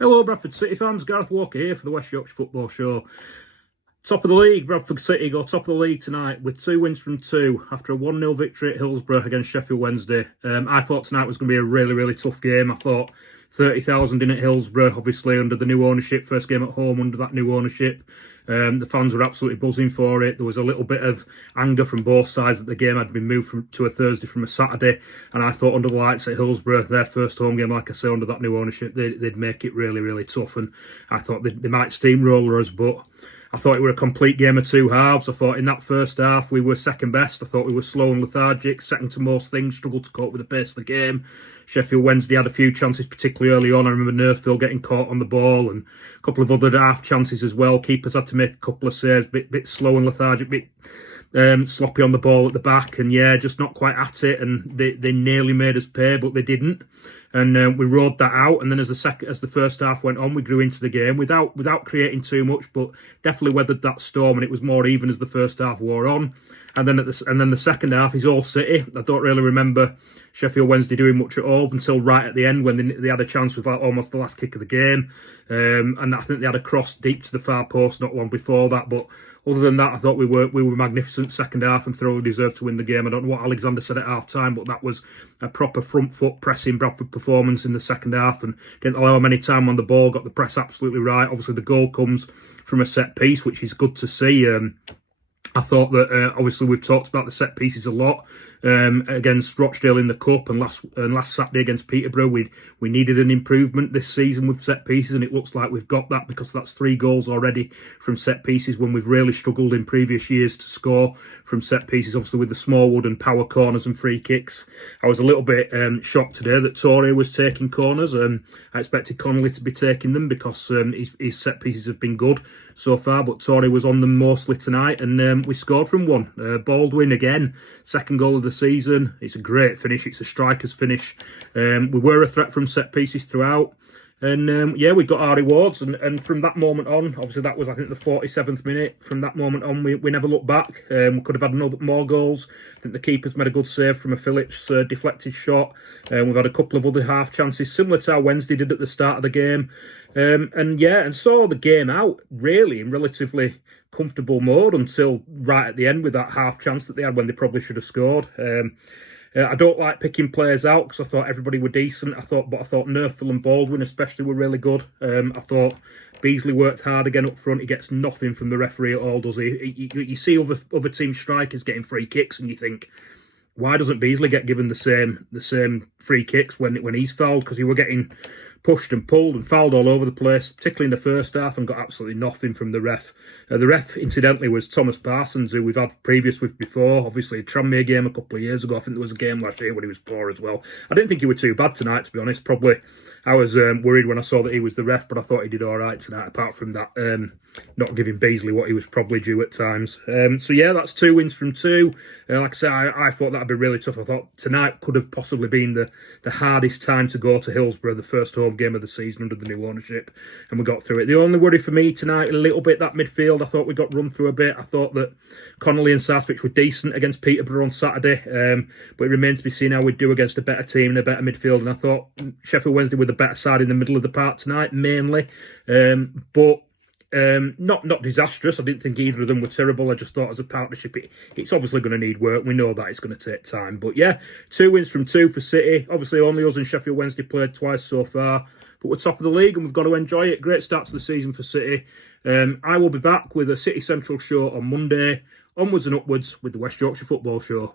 Hello, Bradford City fans. Gareth Walker here for the West Yorkshire Football Show. Top of the league, Bradford City go top of the league tonight with 2 wins from 2 after a 1-0 victory at Hillsborough against Sheffield Wednesday. I thought tonight was going to be a really tough game. I thought 30,000 in at Hillsborough, obviously under the new ownership, first game at home under that new ownership. The fans were absolutely buzzing for it. There was a little bit of anger from both sides that the game had been moved to a Thursday from a Saturday. And I thought under the lights at Hillsborough, their first home game, like I say, under that new ownership, they'd make it really tough. And I thought they might steamroller us, but I thought it were a complete game of two halves. I thought in that first half we were second best. I thought we were slow and lethargic, second to most things, struggled to cope with the pace of the game. Sheffield Wednesday had a few chances, particularly early on. I remember Nerthville getting caught on the ball and a couple of other half chances as well. Keepers had to make a couple of saves, bit slow and lethargic, bit sloppy on the ball at the back, and yeah, just not quite at it. And they nearly made us pay, but they didn't. And we rode that out. And then as the first half went on, we grew into the game without creating too much, but definitely weathered that storm. And it was more even as the first half wore on. And then the second half is all City. I don't really remember Sheffield Wednesday doing much at all until right at the end when they had a chance with almost the last kick of the game. And I think they had a cross deep to the far post not long before that. But other than that, I thought we were magnificent second half and thoroughly deserved to win the game. I don't know what Alexander said at half time, but that was a proper front foot pressing Bradford performance in the second half and didn't allow them any time on the ball, got the press absolutely right. Obviously the goal comes from a set piece, which is good to see. I thought that obviously we've talked about the set pieces a lot against Rochdale in the Cup and last Saturday against Peterborough. We needed an improvement this season with set pieces, and it looks like we've got that because that's 3 goals already from set pieces when we've really struggled in previous years to score from set pieces, obviously with the Smallwood and power corners and free kicks. I was a little bit shocked today that Torre was taking corners. I expected Connolly to be taking them because his set pieces have been good so far, but Torre was on them mostly tonight, and we scored from one. Baldwin again, second goal of the season. It's a great finish. It's a striker's finish. We were a threat from set pieces throughout. And yeah, we got our rewards. And from that moment on, obviously that was, I think, the 47th minute. From that moment on, we never looked back. We could have had more goals. I think the keeper's made a good save from a Phillips deflected shot. We've had a couple of other half chances, similar to how Wednesday did at the start of the game. And saw the game out, really, in relatively comfortable mode until right at the end with that half chance that they had when they probably should have scored. I don't like picking players out because I thought everybody were decent. I thought Nerthville and Baldwin especially were really good. I thought Beasley worked hard again up front. He gets nothing from the referee at all, does he? You see other team strikers getting free kicks, and you think, why doesn't Beasley get given the same free kicks when he's fouled? Because he were getting pushed and pulled and fouled all over the place, particularly in the first half, and got absolutely nothing from the ref. The ref, incidentally, was Thomas Parsons, who we've had previous with before. Obviously, a Tranmere game a couple of years ago. I think there was a game last year when he was poor as well. I didn't think he was too bad tonight, to be honest. Probably I was worried when I saw that he was the ref, but I thought he did all right tonight, apart from that not giving Beasley what he was probably due at times. So yeah, that's 2 wins from 2. Like I said, I thought that'd be really tough. I thought tonight could have possibly been the hardest time to go to Hillsborough, the first home game of the season under the new ownership, and we got through it. The only worry for me tonight, a little bit, that midfield. I thought we got run through a bit. I thought that Connolly and Sarswich were decent against Peterborough on Saturday, but it remains to be seen how we do against a better team and a better midfield. And I thought Sheffield Wednesday were the better side in the middle of the park tonight, mainly, but not disastrous. I didn't think either of them were terrible. I just thought as a partnership it's obviously going to need work. We know that it's going to take time, but yeah, 2 wins from 2 for City. Obviously only us and Sheffield Wednesday played twice so far, but we're top of the league and we've got to enjoy it. Great start to the season for City. I will be back with a City Central show on Monday, onwards and upwards with the West Yorkshire Football Show.